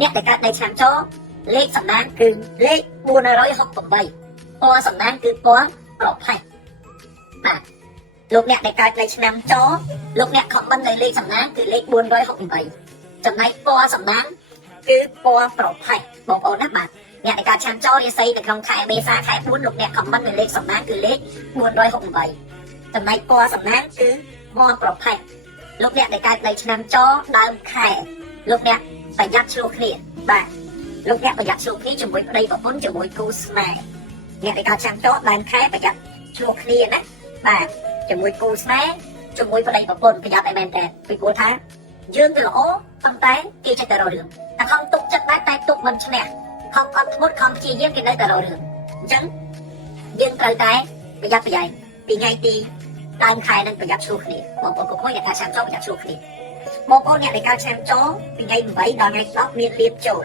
អ្នកដែលកើតនៅឆ្នាំចលេខសំណាងគឺលេខ468ពណ៌សំណាងគឺពណ៌ប្រផេះបាទលោកអ្នកដែលកើតនៅឆ្នាំចលោកអ្នកខមមិននៅលេខសំណាងគឺលេខ468ចំណែកពណ៌សំណាងគឺពណ៌ប្រផេះបងប្អូនណាបាទអ្នកដែលកើតឆ្នាំចរាសីនៅក្នុងខែមេសាខែ4លោកអ្នកខមមិននៅលេខសំណាងគឺលេខ468ចំណែកពណ៌សំណាងគឺពណ៌ប្រផេះលោកអ្នកដែលកើតនៅឆ្នាំចដើមខែលោកអ្នកប្រយ័ត្នឆ្លោះគ្នាបាទលោកអ្នកប្រយ័ត្នឆ្លោះគ្នាជាមួយប្តីប្រពន្ធជាមួយគូស្នេហ៍អ្នកដែលកើតឆ្នាំចដើមខែប្រយ័ត្នឆ្លោះគ្នាណាបាទជាមួយគូស្នេហ៍ជាមួយប្តីប្រពន្ធប្រយ័ត្នឲ្យមែនតើពីព្រោះថាយើងទៅល្អប៉ុន្តែគេចេះតែរករឿងតែខំទុកចិត្តដែរតែទុកមិនឈ្នះខំអត់ធ្មត់ខំព្យាយាមគេនៅតែរករឿងអញ្ចឹងយើងត្រូវតែប្រយ័ត្នប្រយែងពីថ្ងៃទីដើមខែនឹងប្រយ័ត្នឆ្លោះគ្នាបងប្អូនគ្រប់គ្នាអ្នកកើតឆ្នាំចប្រយ័ត្នឆ្លោះគ្នាបងប្អូនអ្នកដែលកើតឆ្នាំចពីថ្ងៃ8ដល់ថ្ងៃ10មានលៀបចូល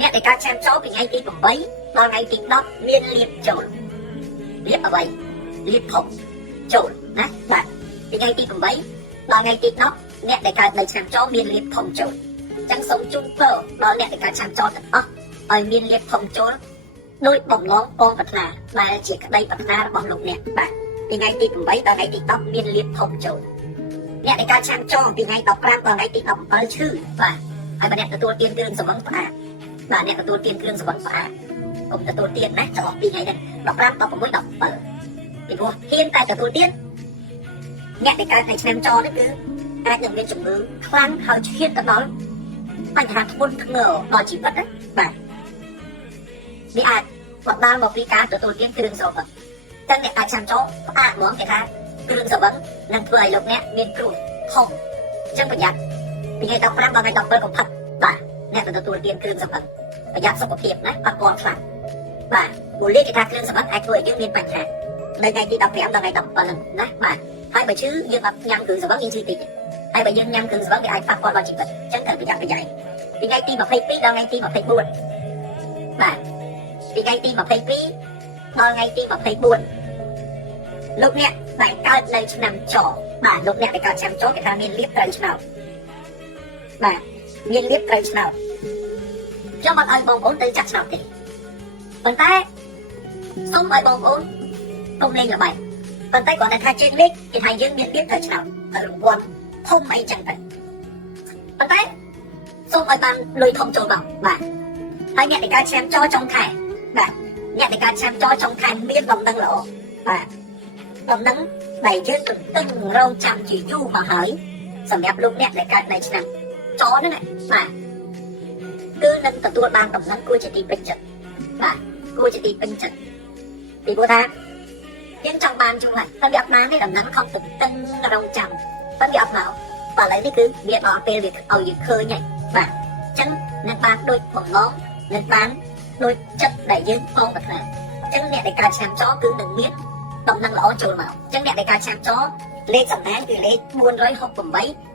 អ្នកដែលកើតឆ្នាំចពីថ្ងៃទី8ដល់ថ្ងៃទី10មានលៀបចូលលៀបអ្វីលៀបផងចូលណាបាទពីថ្ងៃទី8ដល់ថ្ងៃទី10អ្នកដែលកើតនៅឆ្នាំចមានលៀបផងចូលអញ្ចឹងសូមជូនពរដល់អ្នកដែលកើតឆ្នាំចទាំងអស់ឲ្យមានលៀបផងចូលដោយបំឡងពងប្រាថ្នាដែលជាក្តីប្រាថ្នារបស់លោកអ្នកបាទពីថ្ងៃទី8ដល់ថ្ងៃទី10មានលៀបផងចូលអ្នកដែលកើតឆ្នាំចពីថ្ងៃ15ដល់ថ្ងៃទី17ឈឺបាទហើយបើអ្នកទទួលទានគ្រឿងសង្វឹងផ្អាកបាទអ្នកទទួលទានគ្រឿងសង្វឹងផ្អាកកុំទទួលទានណាចន្លោះពីថ្ងៃនេះ15 16 17ពីព្រោះហ៊ានតែទទួលទានអ្នកដែលកើតនៅឆ្នាំចនេះគឺអាចនឹងមានជំងឺខ្លាំងហើយឈានទៅដល់បញ្ហាធ្ងន់ធ្ងរដល់ជីវិតណាបាទវាអាចបណ្ដាលមកពីការទទួលទានគ្រឿងស្រវឹងចឹងអ្នកអាចចាំចូលផ្អាកហ្មងគេថាគ្រឿងស្រវឹងនឹងធ្វើឲ្យលោកអ្នកមានគ្រោះធំចឹងប្រយ័ត្នពីថ្ងៃ15ដល់ថ្ងៃ17កុម្ភៈបាទអ្នកទៅទទួលទានគ្រឿងស្រវឹងប្រយ័ត្នសុខភាពណាអត់ទាន់ខ្លាំងបាទមូលនិធិថាគ្រឿងស្រវឹងអាចធ្វើឲ្យយើងមានបញ្ហានៅថ្ងៃទី15ដល់ថ្ងៃ17ណាបាទហើយបើឈឺយើងអត់ញ៉ាំគ្រឿងស្រវឹងយើងឈឺតិចហើយបើយើងញ៉ាំគ្រឿងស្រវឹងវាអាចប៉ះពាល់ដល់ជីវិតចឹងត្រូវប្រយ័ត្នប្រយែងពីថ្ងៃទី22ដល់ថ្ងៃទី24បាទពីថ្ងៃទី22ដល់ថ្ងៃទី24លោកអ្នកដែលកើតនៅឆ្នាំចបាទលោកអ្នកដែលកើតឆ្នាំចគេថាមានលៀបត្រូវឆ្នោតបាទមានលៀបត្រូវឆ្នោតខ្ញុំអត់ឲ្យបងប្អូនទៅចាក់ឆ្នោតទេប៉ុន្តែសូមឲ្យបងប្អូនកុំលេងល្បែងប៉ុន្តែគាត់ថាជើងលេខគេថាយើងមានលៀបត្រូវឆ្នោតតែរង្វាន់ធំអីចឹងទៅប៉ុន្តែសូមឲ្យបានលុយធំចូលមកបាទហើយអ្នកដែលកើតឆ្នាំចចុងខែបាទអ្នកដែលកើតឆ្នាំចចុងខែមានដំណឹងល្អបាទដំណឹងដែលយើងទន្ទឹងរង់ចាំជាយូរមកហើយសម្រាប់លោកអ្នកដែលកើតនៅឆ្នាំចហ្នឹងបាទគឺនឹងទទួលបានដំណឹងគួរជាទីពេញចិត្តបាទគួរជាទីពេញចិត្តពីព្រោះថាយើងចង់បានយូរហើយតែវាអត់បានទេដំណឹងខំទន្ទឹងរង់ចាំតែវាអត់មកបើឥឡូវនេះគឺវាដល់ពេលវាឲ្យយើងឃើញហើយបាទអញ្ចឹងនឹងបានដូចបំណងនឹងបានដូចចិត្តដែលយើងពងប្រាថ្នាអញ្ចឹងអ្នកដែលកើតឆ្នាំចគឺនឹងមានដំណឹងល្អចូលមកអញ្ចឹងអ្នកដែលកើតឆ្នាំចលេខសំណាងគឺលេខ468